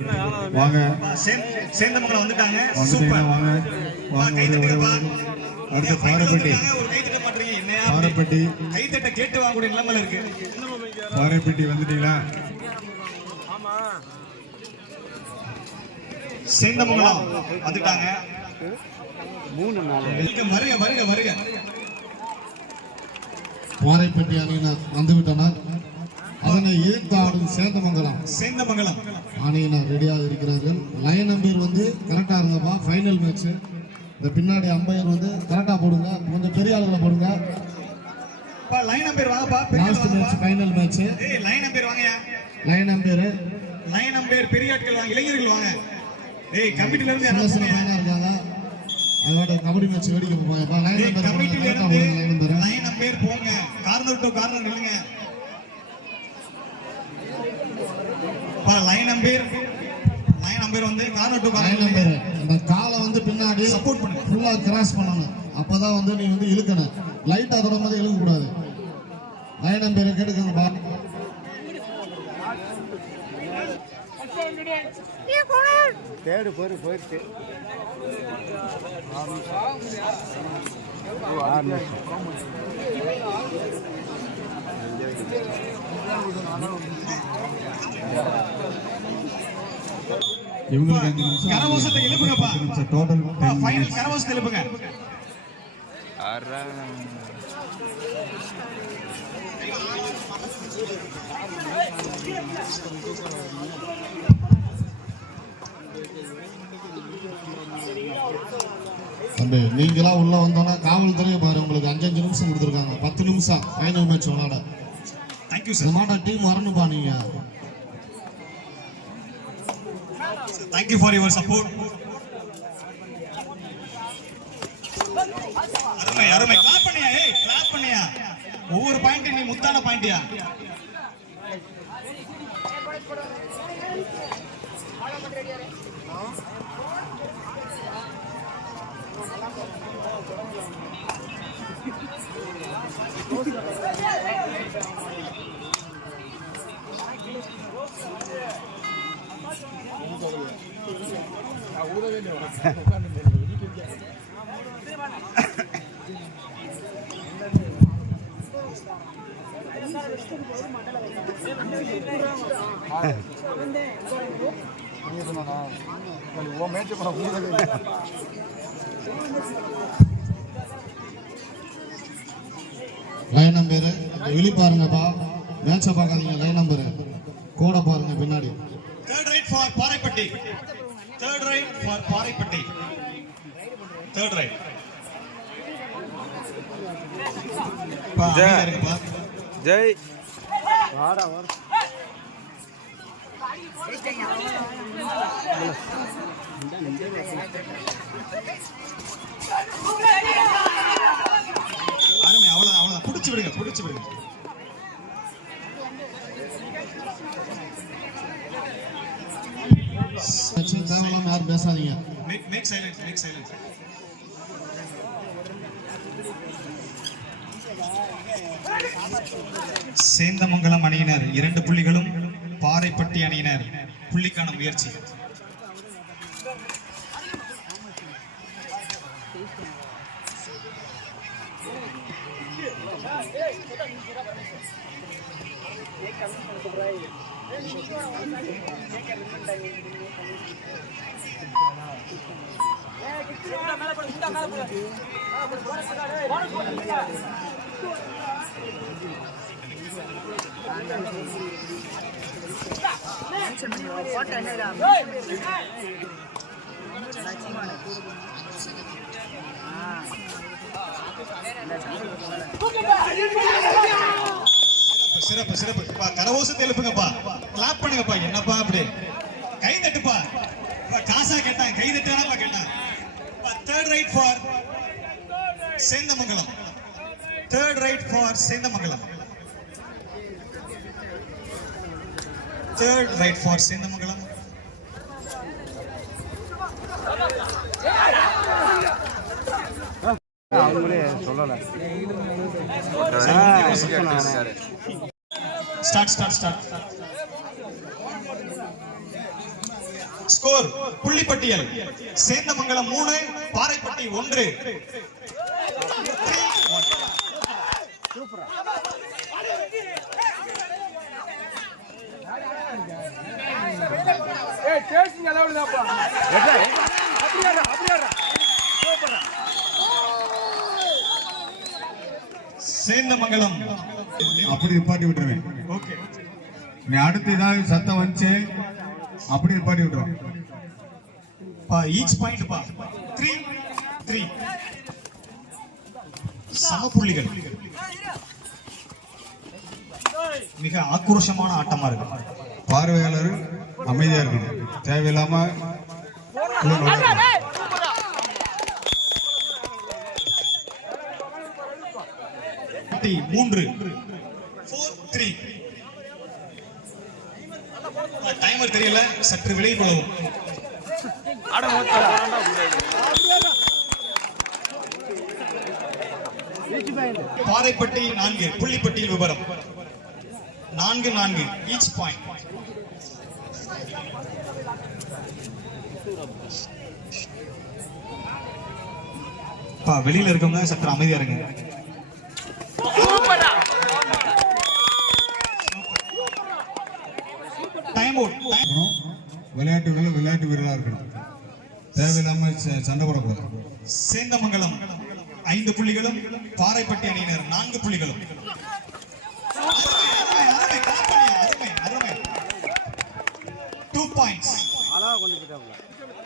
வாங்க. சேந்தமங்கலம் வந்துட்டாங்க. சூப்பர். வாங்க. அடுத்து ஏன் final பாறைப்பட்டி வந்துட்டாங்க, ஒரு கை தட்ட மாட்டீங்க என்னையா அப்படி? பாறைப்பட்டி. கை தட்ட கேட்டு வாங்கக்கூடிய நிலைமையில இருக்கு. பாறைப்பட்டி வந்துட்டீங்களா? சேந்தமங்கலம் வந்துட்டாங்க. மூணு நாலு வருக வருக வருக. பாறைப்பட்டி அணியினர் வந்துவிட்டனர் அதனை எதிர்த்து ஆடும் சேந்தமங்கலம். சேந்தமங்கலம் அணியினர் ரெடியாக இருக்கிறார்கள். லைன் நம்பர் வந்து கரெக்டாக இருங்கப்பா ஃபைனல் மேட்ச் இந்த பின்னாடி அம்பையர் வந்து கரெக்டாக போடுங்க. கொஞ்சம் பெரிய ஆளுகளை போடுங்க. பா லைன் நம்பர் வாங்கப்பா. Last match final match line number வாங்கயா லைன் நம்பர் லைன் நம்பர் பெரிய ஆட்கள் வாங்க இளைஞர்கள் வாங்க. ஏய் கமிட்டில இருந்து யாராவது போங்க. இருக்காங்க. அதோட கபடி மேட்ச் வேடிக்கை பார்ப்பாங்கப்பா லைன் லைன் நம்பர் போங்க. கார்னர் டு கார்னர் நில்லுங்க பா லைன் நம்பர் லைன் நம்பர் வந்து கார்னர் டு லைன் கார்னர் அந்த காலை வந்து பின்னாடி சப்போர்ட் பண்ணுங்க. ஃபுல்லா கிராஸ் பண்ணணும். அப்பதான் வந்து நீ வந்து இழுக்கணும். லைட்டா தொடரும் போது இழுக்க கூடாது லைன் நம்பர் கேட்டுக்கோங்கப்பா தேடு போயிரு போயிடுச்சு ஆறு நிமிஷம். இவங்களுக்கு அஞ்சு நிமிஷம் கரகோஷத்தை எழுப்புங்கப்பா. அஞ்சு நிமிஷம் டோட்டல் ஃபைனல் கரகோஷத்தை எழுப்புங்க. தம்பி நீங்களா உள்ள வந்தோன்னா காவல்துறையை பாரு உங்களுக்கு அஞ்சு அஞ்சு நிமிஷம் கொடுத்துருக்காங்க. பத்து நிமிஷம் ஃபைனல் மேட்ச் விளாட தேங்க்யூ சார் மாட்ட டீம் வரணும்பா நீங்க தேங்க்யூ ஃபார் யுவர் சப்போர்ட் அருமை அருமை கிளாப் பண்ணியா ஏய் கிளாப் பண்ணியா ஒவ்வொரு பாயிண்ட் நீ முத்தான பாயிண்டியா நீங்க சொன்னா ஓ மேட்ச் பண்ண முடியல லைன் நம்பர் வெளி பாருங்கப்பா. மேட்சை பார்க்காதீங்க லைன் நம்பர் கோட பாருங்க பின்னாடி. Third raid for Paraipatti third raid for Paraipatti third raid Jai வாடா வர அருமை அவ்வளவுதான் அவ்வளவுதான். புடிச்சு விடுங்க புடிச்சு விடுங்க. பேசாதீங்க make make silence make silence Sendamangalam அணியினர் இரண்டு புள்ளிகளும் பாறைப்பட்டி அணியினர் புள்ளிக்கான முயற்சி போட்டோ என்ன Look at that! சிறப்பு சிறப்பு பா, கரகோஷத்தை எழுப்புங்கப்பா. கிளாப் பண்ணுங்கப்பா. என்னப்பா அப்படி? கை தட்டுப்பா. பா, காசா கேட்டான். கை தட்டானப்பா கேட்டான். Third raid for Sendamangalam. Third raid for Sendamangalam. Third raid for Sendamangalam. அவங்களே சொல்லல. Start start start. ஸ்கோர் புள்ளிப்பட்டியல். சேந்தமங்கலம் மூணு பாறைப்பட்டி ஒன்று. ஏய் தான்ப்பா அப்படியாடா அப்படியாடா சூப்பரா சேந்தமங்கலம் அப்படி நிப்பாட்டி விட்டுருவேன். ஓகே. நீ அடுத்து ஏதாவது சத்தம் வந்துச்சு அப்படி நிப்பாட்டி விட்டுருவோம் பா ஈச் பாயிண்ட் பா. த்ரீ த்ரீ சம புள்ளிகள். மிக ஆக்ரோஷமான ஆட்டமா இருக்கு. பார்வையாளர் அமைதியா இருக்கணும். தேவையில்லாம பாட்டி மூன்று. டைமர் தெரியல சற்று விலை கொள்ளவும். பாறைப்பட்டி நான்கு புள்ளிப்பட்டியில் விவரம் நான்கு நான்கு ஈச் பாயிண்ட் வெளியில இருக்கவங்க சற்று அமைதியா இருங்க டைம் அவுட் இருக்கணும். விளையாட்டு வீரர் விளையாட்டு வீரரா இருக்கணும் தேவையில்லாம சண்டை போடக்கூடாது. சேந்தமங்கலம் ஐந்து புள்ளிகளும் பாறைப்பட்டி அணியினர் நான்கு புள்ளிகளும்.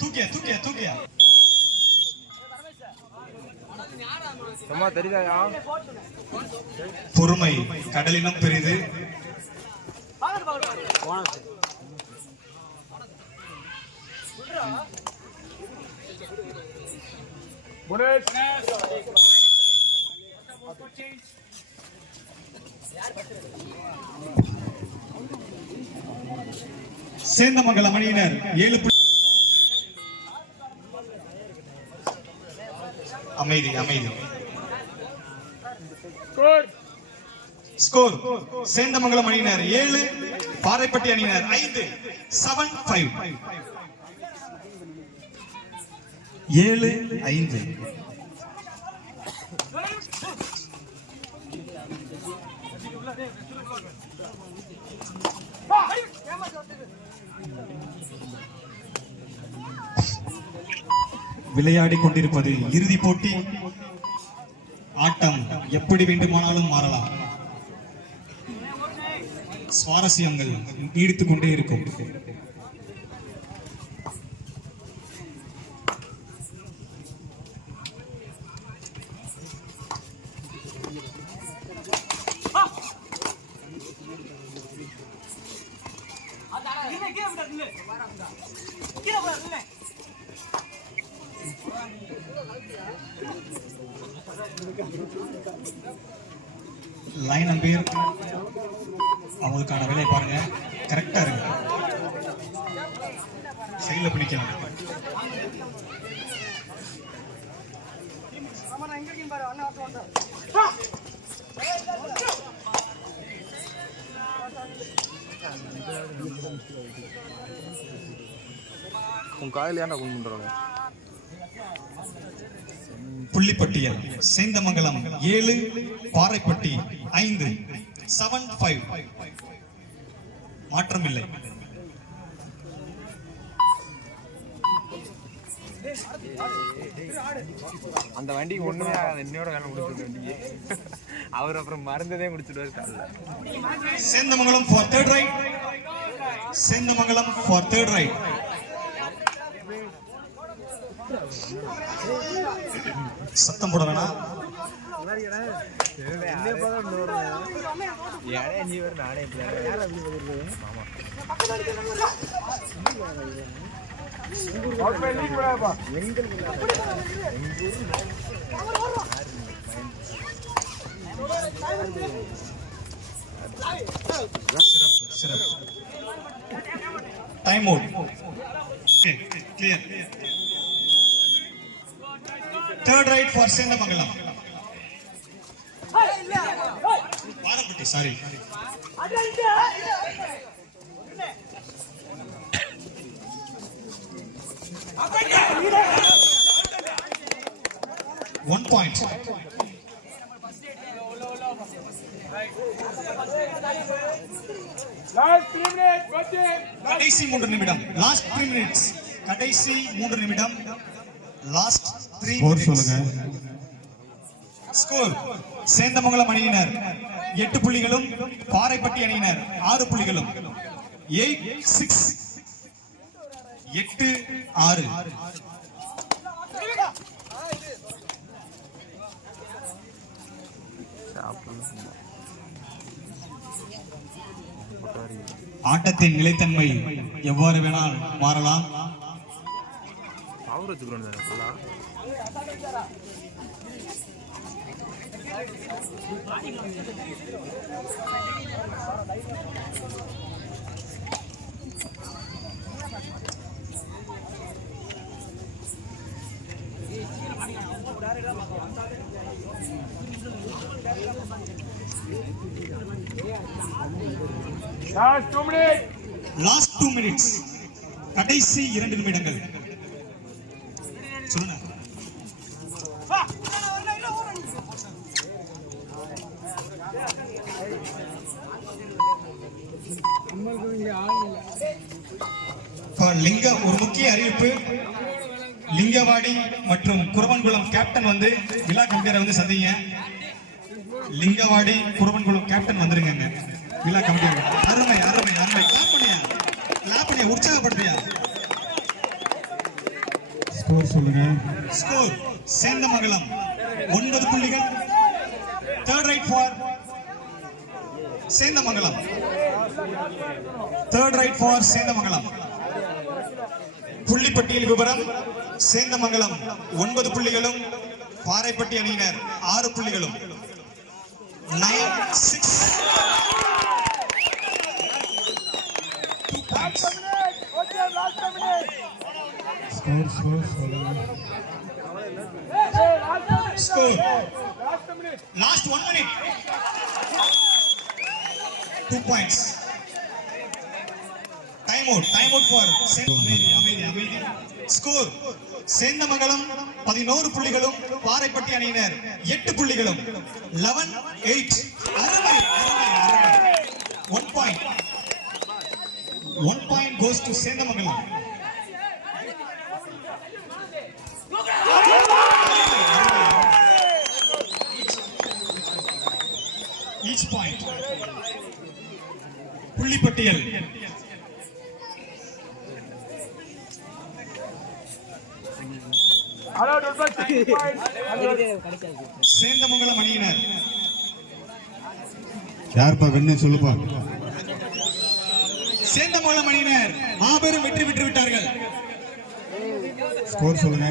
தூக்கியா தூக்கியா தூக்கியா? பொறுமை கடலினும் பெரிது. புனேஷ் சேந்தமங்கலம் அணியினர் ஏழு அமைதி அமைதி. ஸ்கோர் ஸ்கோர் சேந்தமங்கலம் அணியினர் ஏழு பாறைப்பட்டி அணியினர் ஐந்து செவன் ஃபைவ் ஏழு ஐந்து. விளையாடிக் கொண்டிருப்பது இறுதி போட்டி. ஆட்டம் எப்படி வேண்டுமானாலும் மாறலாம். சுவாரஸ்யங்கள் நீடித்துக் கொண்டே இருக்கும். லைன் அம்பையர் அவங்களுக்கான வேலையை பாருங்க. கரெக்டா இருக்கு சைடில் பிடிக்கலாம் உன் காலையில் ஏன்டா கொண்டு புள்ளிப்பட்டியல் சேந்தமங்கலம் ஏழு பாறைப்பட்டி ஐந்து செவன் ஃபைவ் மாற்றமில்லை. அந்த வண்டிக்கு ஒண்ணுமே என்னோட வேலை முடிச்சுட்டு வண்டிக்கு அவர் அப்புறம் மறந்ததே முடிச்சுட்டு காலைல. Sendamangalam for third raid Sendamangalam for third raid சத்தம் போட வேணாம் நீ வர நானே சிறப்பு. சிறப்பு. Time out clear third raid for Sendamangalam Parampatti sorry one point கடைசி மூன்று நிமிடம். லாஸ்ட் த்ரீ மினிட்ஸ் கடைசி மூன்று நிமிடம். லாஸ்ட் த்ரீ சொல்லுங்க. ஸ்கோர் சேந்தமங்கலம் அணியினர். எட்டு புள்ளிகளும் பாறைப்பட்டி அணியினர். ஆறு புள்ளிகளும். எயிட் சிக்ஸ் எட்டு ஆறு. ஆட்டத்தின் நிலைத்தன்மை எவ்வாறு வேணால் மாறலாம்? லாஸ்ட் டூ மினிட்ஸ் கடைசி இரண்டு நிமிடங்கள். சொல்லுங்க. லிங்க ஒரு முக்கிய அறிவிப்பு. லிங்கவாடி மற்றும் குரவன்குளம் கேப்டன் வந்து விழா கமிட்டியரை வந்து சந்திங்க. லிங்கவாடி குரவன்குளம் கேப்டன் வந்துருங்க விழா கமிட்டியர். அருமை அருமை அருமை. கிளாப் பண்ணியா? கிளாப் பண்ணியா? உற்சாகப்படுத்தியா ஸ்கோர் சொல்லுங்க. ஸ்கோர் சேந்தமங்கலம். ஒன்பது புள்ளிகள். Third raid for Sendamangalam. Third raid for Sendamangalam புள்ளிப்பட்டியல் விவரம் சேந்தமங்கலம் ஒன்பது புள்ளிகளும் பாறைப்பட்டி அணியினர் ஆறு புள்ளிகளும். Nine six score score score last one minute two points time out time out for score Sendamangalam பதினோரு புள்ளிகளும் பாறைப்பட்டி அணியினர் எட்டு புள்ளிகளும். லெவன் எயிட் அருமை அருமை அருமை one point one point goes to Sendamangalam each point புள்ளிப்பட்டியல் Sendamangalam அணியினர். யாருப்பா வெண்ணு சொல்லுப்பா. சேந்தமங்கலம் அணியினர். மாபெரும் வெற்றி பெற்று விட்டார்கள். ஸ்கோர் சொல்லுங்க.